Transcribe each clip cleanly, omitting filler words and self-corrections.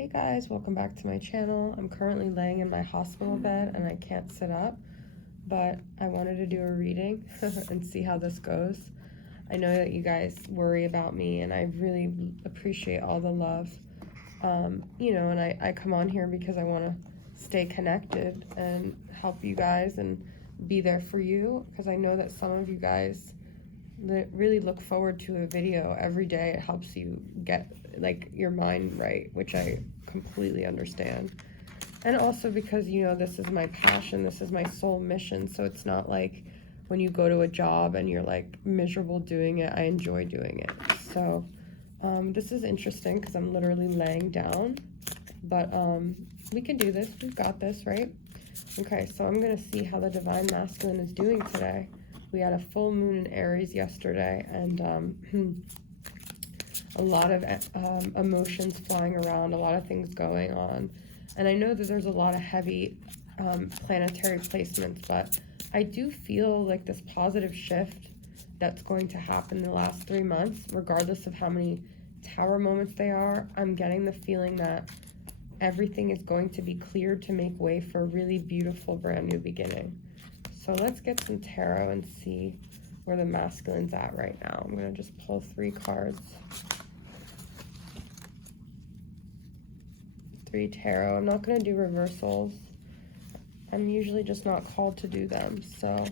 Hey guys, welcome back to my channel. I'm currently laying in my hospital bed and I can't sit up, but I wanted to do a reading and see how this goes. I know that you guys worry about me and I really appreciate all the love. And I come on here because I want to stay connected and help you guys and be there for you, because I know that some of you guys really look forward to a video every day. It helps you get your mind right, which I completely understand. And also because this is my passion, this is my soul mission, so it's not like when you go to a job and you're like miserable doing it. I enjoy doing it. So this is interesting because I'm literally laying down, but we can do this. We've got this, right? Okay, so I'm gonna see how the Divine Masculine is doing today. We had a full moon in Aries yesterday, and a lot of emotions flying around, a lot of things going on. And I know that there's a lot of heavy planetary placements, but I do feel like this positive shift that's going to happen in the last 3 months, regardless of how many tower moments they are. I'm getting the feeling that everything is going to be cleared to make way for a really beautiful brand new beginning. So let's get some tarot and see where the masculine's at right now. I'm going to just pull 3 cards. 3 tarot. I'm not going to do reversals. I'm usually just not called to do them. So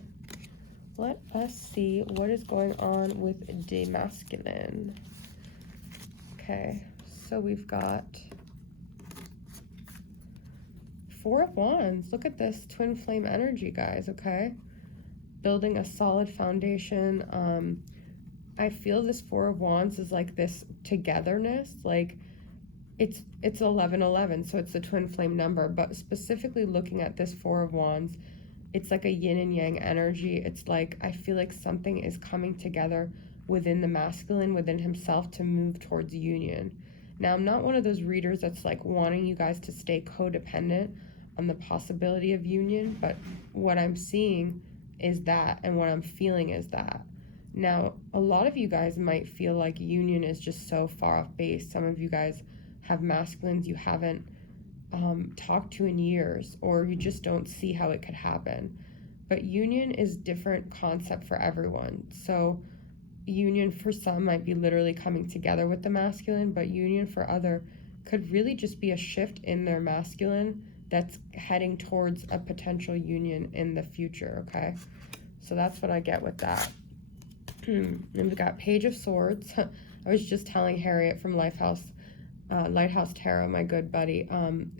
let us see what is going on with the masculine. Okay, so we've got 4 of Wands. Look at this twin flame energy, guys, okay? Building a solid foundation. I feel this 4 of Wands is like this togetherness, like it's 1111, so it's the twin flame number, but specifically looking at this 4 of Wands, it's like a yin and yang energy. It's like, I feel like something is coming together within the masculine, within himself, to move towards union. Now, I'm not one of those readers that's like wanting you guys to stay codependent on the possibility of union, but what I'm seeing is that, and what I'm feeling is that. Now, a lot of you guys might feel like union is just so far off base. Some of you guys have masculines you haven't talked to in years, or you just don't see how it could happen. But union is different concept for everyone. So union for some might be literally coming together with the masculine, but union for other could really just be a shift in their masculine that's heading towards a potential union in the future, okay? So that's what I get with that. And we've got Page of Swords. I was just telling Harriet from Lighthouse Tarot, my good buddy,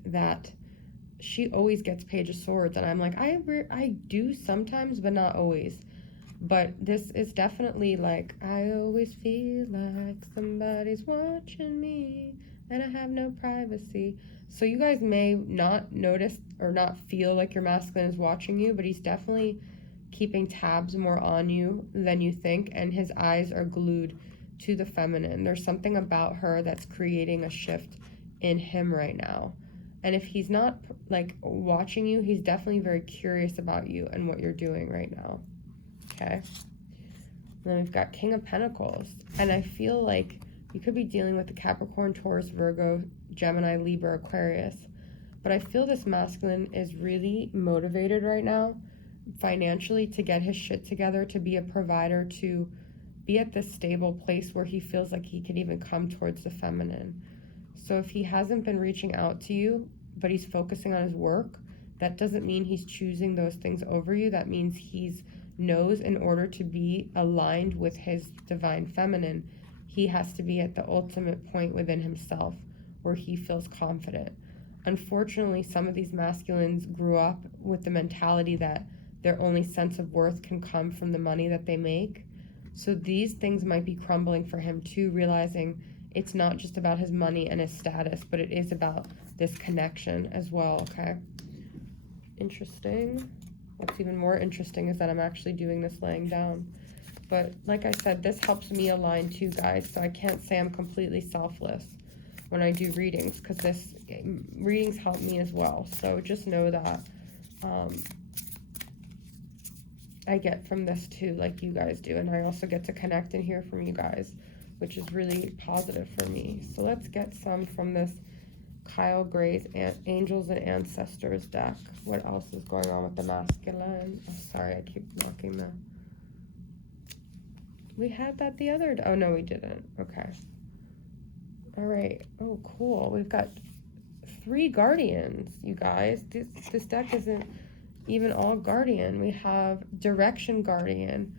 that she always gets Page of Swords, and I'm like, I do sometimes, but not always. But this is definitely like, I always feel like somebody's watching me and I have no privacy. So you guys may not notice or not feel like your masculine is watching you, but he's definitely keeping tabs more on you than you think, and his eyes are glued to the feminine. There's something about her that's creating a shift in him right now. And if he's not like watching you, he's definitely very curious about you and what you're doing right now. Okay. And then we've got King of Pentacles. And I feel like you could be dealing with the Capricorn, Taurus, Virgo, Gemini, Libra, Aquarius. But I feel this masculine is really motivated right now financially to get his shit together, to be a provider, to be at this stable place where he feels like he can even come towards the feminine. So if he hasn't been reaching out to you, but he's focusing on his work, that doesn't mean he's choosing those things over you. That means he's knows in order to be aligned with his divine feminine, he has to be at the ultimate point within himself where he feels confident. Unfortunately, some of these masculines grew up with the mentality that their only sense of worth can come from the money that they make. So these things might be crumbling for him too, realizing it's not just about his money and his status, but it is about this connection as well, okay? Interesting. What's even more interesting is that I'm actually doing this laying down. But like I said, this helps me align too, guys, so I can't say I'm completely selfless when I do readings, because readings help me as well. So just know that I get from this too, like you guys do, and I also get to connect and hear from you guys, which is really positive for me. So let's get some from this Kyle Gray's Angels and Ancestors deck. What else is going on with the masculine? Oh, sorry, I keep knocking the... We had that the other day. Oh, no, we didn't. Okay. All right. Oh, cool. We've got 3 guardians, you guys. This deck isn't even all guardian. We have Direction Guardian,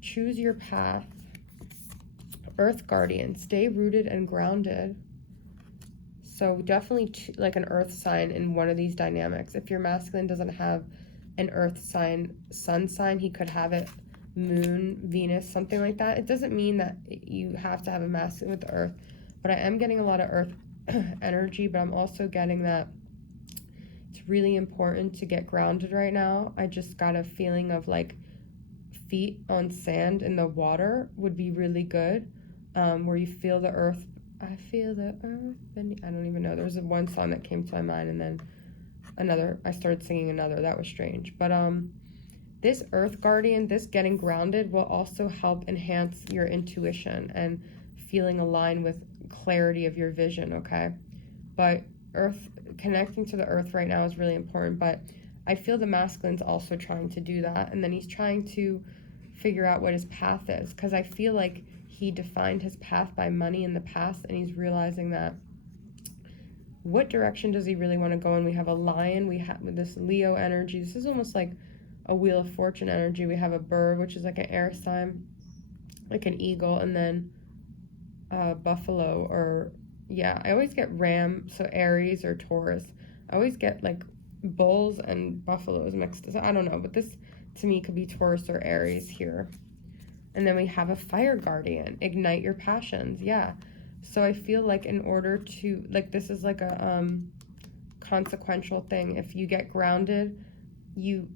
Choose Your Path, Earth Guardian, Stay Rooted and Grounded. So definitely like an earth sign in one of these dynamics. If your masculine doesn't have an earth sign, sun sign, he could have it moon, Venus, something like that. It doesn't mean that you have to have a masculine with the earth, but I am getting a lot of earth energy, but I'm also getting that it's really important to get grounded right now. I just got a feeling of like feet on sand in the water would be really good, where you feel the earth. I feel the earth, and I don't even know. There was one song that came to my mind, and then another, I started singing another. That was strange. But this Earth Guardian, this getting grounded will also help enhance your intuition and feeling aligned with clarity of your vision, okay? But Earth, connecting to the Earth right now is really important, but I feel the masculine's also trying to do that, and then he's trying to figure out what his path is, because I feel like he defined his path by money in the past, and he's realizing that what direction does he really want to go in? We have a lion, we have this Leo energy. This is almost like a Wheel of Fortune energy. We have a bird, which is like an air sign, like an eagle, and then buffalo, or yeah, I always get ram, so Aries or Taurus. I always get like bulls and buffaloes mixed. So I don't know, but this to me could be Taurus or Aries here. And then we have a Fire Guardian, ignite your passions. Yeah. So I feel like in order to, like, this is like a consequential thing. If you get grounded, you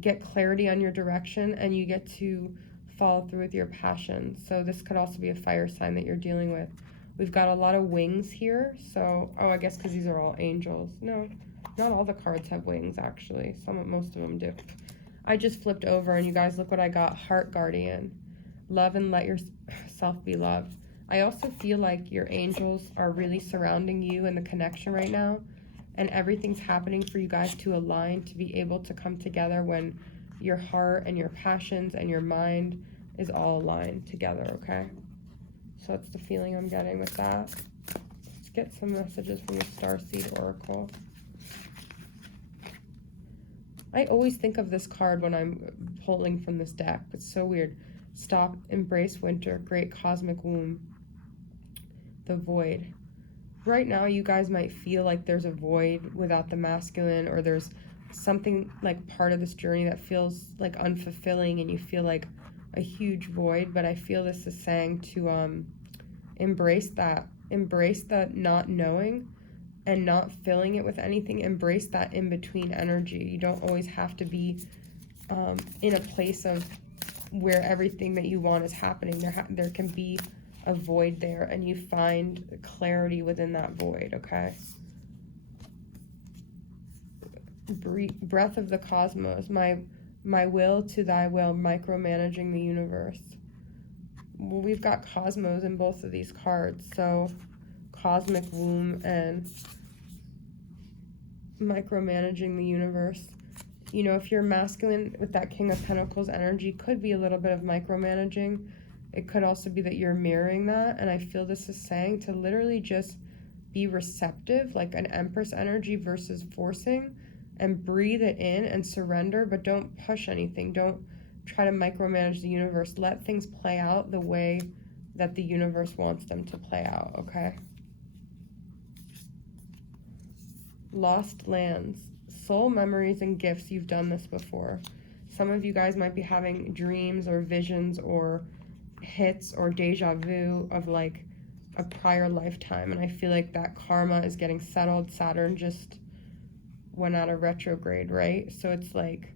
get clarity on your direction, and you get to follow through with your passions. So this could also be a fire sign that you're dealing with. We've got a lot of wings here. So, oh, I guess because these are all angels. No, not all the cards have wings, actually. Most of them do. I just flipped over, and you guys, look what I got. Heart Guardian. Love and let yourself be loved. I also feel like your angels are really surrounding you in the connection right now, and everything's happening for you guys to align, to be able to come together when your heart and your passions and your mind is all aligned together, okay? So that's the feeling I'm getting with that. Let's get some messages from the Starseed Oracle. I always think of this card when I'm pulling from this deck. It's so weird. Stop, embrace winter, great cosmic womb, the void. Right now, you guys might feel like there's a void without the masculine, or there's something like part of this journey that feels like unfulfilling, and you feel like a huge void. But I feel this is saying to embrace that, embrace the not knowing and not filling it with anything. Embrace that in-between energy. You don't always have to be in a place of where everything that you want is happening. There can be a void there, and you find clarity within that void, okay? Breath of the cosmos, my will to thy will, micromanaging the universe. Well, we've got cosmos in both of these cards, so cosmic womb and micromanaging the universe. You know, if you're masculine with that King of Pentacles energy, could be a little bit of micromanaging. It could also be that you're mirroring that, and I feel this is saying to literally just be receptive, like an Empress energy versus forcing, and breathe it in and surrender, but don't push anything. Don't try to micromanage the universe. Let things play out the way that the universe wants them to play out, okay? Lost lands, soul memories and gifts. You've done this before. Some of you guys might be having dreams or visions or hits or deja vu of like a prior lifetime, and I feel like that karma is getting settled. Saturn just went out of retrograde, right? So it's like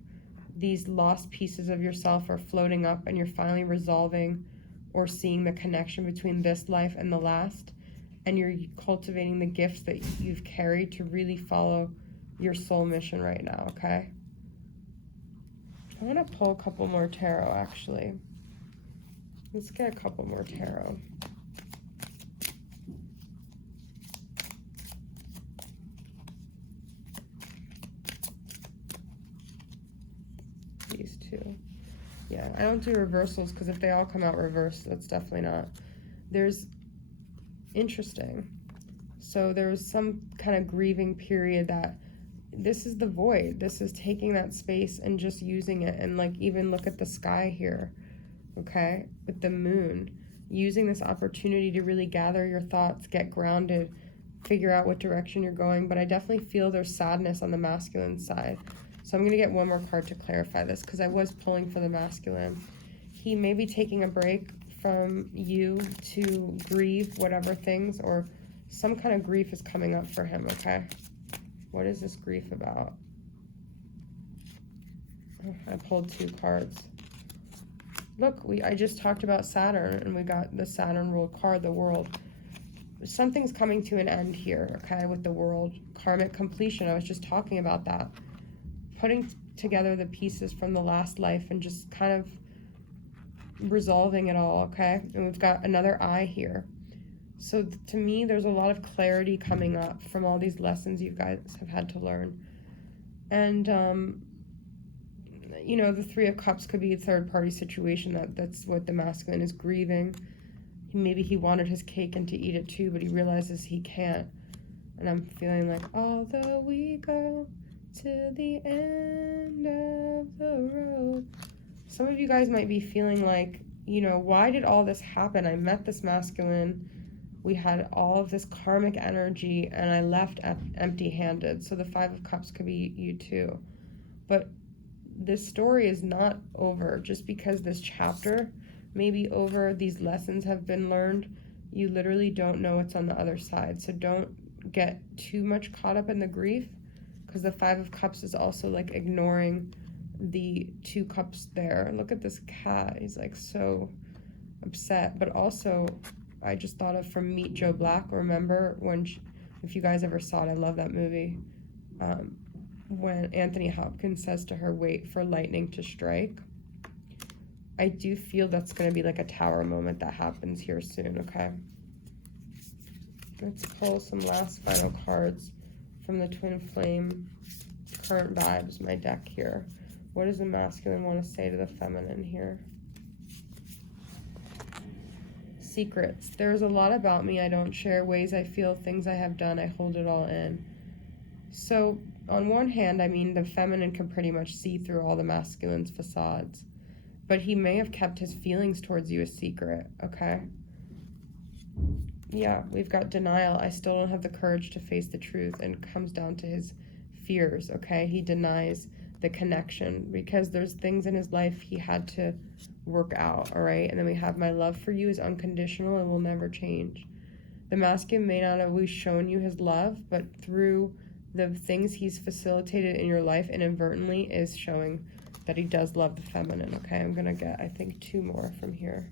these lost pieces of yourself are floating up, and you're finally resolving or seeing the connection between this life and the last, and you're cultivating the gifts that you've carried to really follow your soul mission right now, okay? I want to pull a couple more tarot, actually. Let's get a couple more tarot. don't do reversals because if they all come out reversed, that's definitely not. There's, interesting. So there was some kind of grieving period that this is the void. This is taking that space and just using it. And like, even look at the sky here, okay, with the moon, using this opportunity to really gather your thoughts, get grounded, figure out what direction you're going. But I definitely feel there's sadness on the masculine side. So I'm going to get one more card to clarify this because I was pulling for the masculine. He may be taking a break from you to grieve whatever things, or some kind of grief is coming up for him, okay? What is this grief about? Oh, I pulled 2 cards. Look, I just talked about Saturn, and we got the Saturn ruled card, the World. Something's coming to an end here, okay, with the World. Karmic completion, I was just talking about that. Putting together the pieces from the last life and just kind of resolving it all, okay? And we've got another eye here. So to me, there's a lot of clarity coming up from all these lessons you guys have had to learn. And, you know, the 3 of Cups could be a third-party situation. That's what the masculine is grieving. Maybe he wanted his cake and to eat it too, but he realizes he can't. And I'm feeling like, although we go to the end of the road. Some of you guys might be feeling like, you know, why did all this happen? I met this masculine. We had all of this karmic energy, and I left empty-handed. So the 5 of Cups could be you too. But this story is not over. Just because this chapter may be over, these lessons have been learned, you literally don't know what's on the other side. So don't get too much caught up in the grief, because the 5 of Cups is also like ignoring the 2 cups there. Look at this cat. He's like so upset. But also, I just thought of from Meet Joe Black. Remember when, if you guys ever saw it, I love that movie, when Anthony Hopkins says to her, wait for lightning to strike. I do feel that's going to be like a tower moment that happens here soon, okay? Let's pull some last final cards from the Twin Flame current vibes, my deck here. What does the masculine want to say to the feminine here? Secrets. There's a lot about me I don't share, ways I feel, things I have done, I hold it all in. So on one hand, I mean, the feminine can pretty much see through all the masculine's facades, but he may have kept his feelings towards you a secret, okay? Yeah, we've got denial. I still don't have the courage to face the truth, and it comes down to his fears, okay? He denies the connection because there's things in his life he had to work out, all right? And then we have my love for you is unconditional and will never change. The masculine may not have always shown you his love, but through the things he's facilitated in your life inadvertently is showing that he does love the feminine, okay? I'm gonna get, I think, 2 more from here.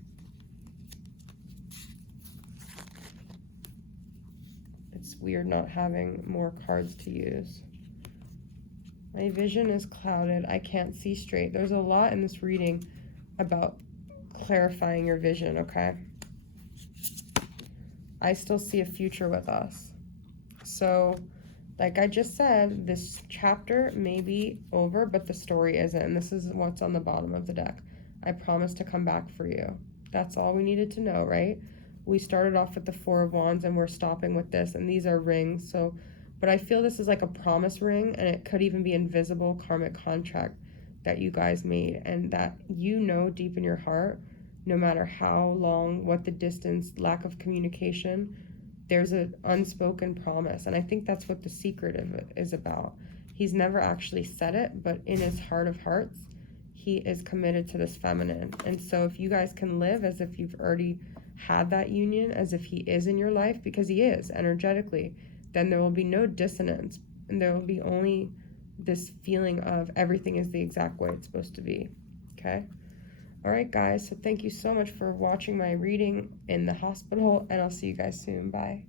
It's weird not having more cards to use. My vision is clouded. I can't see straight. There's a lot in this reading about clarifying your vision, okay? I still see a future with us. So, like I just said, this chapter may be over, but the story isn't. And this is what's on the bottom of the deck. I promise to come back for you. That's all we needed to know, right? We started off with the 4 of Wands, and we're stopping with this. And these are rings, so... But I feel this is like a promise ring, and it could even be invisible karmic contract that you guys made, and that you know deep in your heart, no matter how long, what the distance, lack of communication, there's an unspoken promise. And I think that's what the secret of it is about. He's never actually said it, but in his heart of hearts, he is committed to this feminine. And so if you guys can live as if you've already had that union, as if he is in your life, because he is energetically, then there will be no dissonance, and there will be only this feeling of everything is the exact way it's supposed to be, okay? All right, guys, so thank you so much for watching my reading in the hospital, and I'll see you guys soon. Bye.